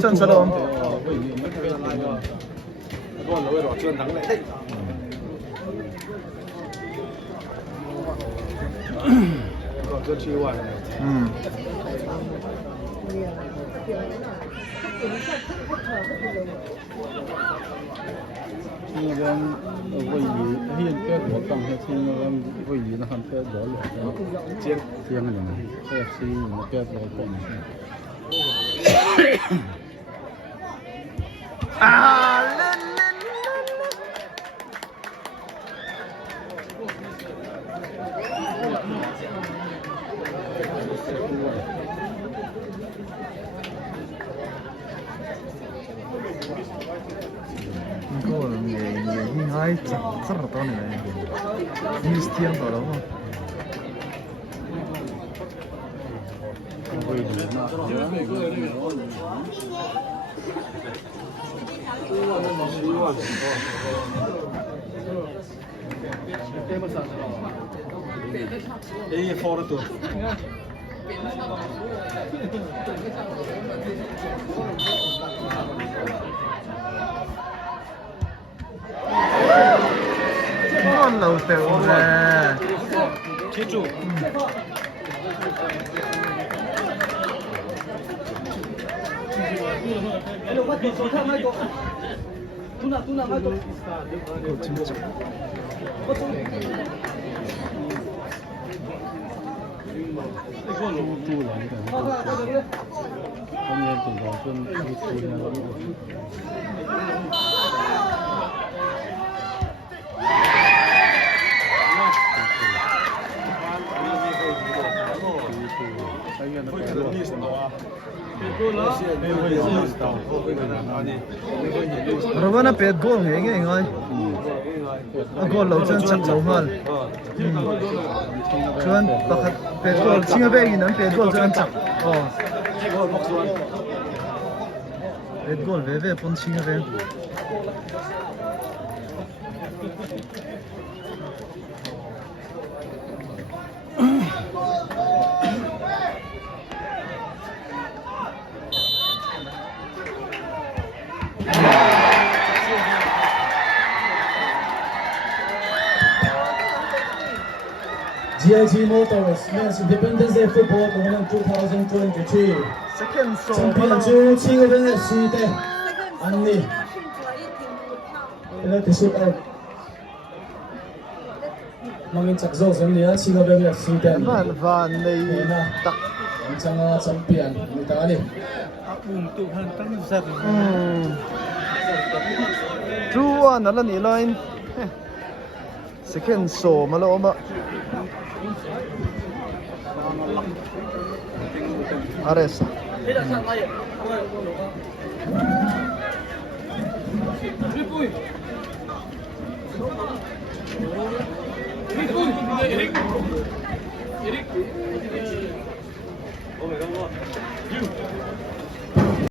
chân xe lộn青个位于现在我讲的青个位于那很多罗了，尖的呢，这是那个罗公。啊！이거 얘 아이 짝짝하다네. 미스티한 거라고. E foto. 이건 나올 때 오네. 제주. 이거 진짜. 또来的，后面等到跟出现了。 Rawana pet gol nge ngai. Gol lo chen chak lo mal. Chuan pakhat pet gol chinga be in an pet gol chen chak. Pet gol ve pon chinga be. GIG Motors Men's Independence Day Football Tournament 2023 Second so. 챔피언 주 칭호병 FC 대 안리 이렇게 슛아웃 망인 작성 정리야 칭호병 FC 대 Van van nei tak. 장창아 챔피언 미타니 True na lan line. Second so malo ma. Ares.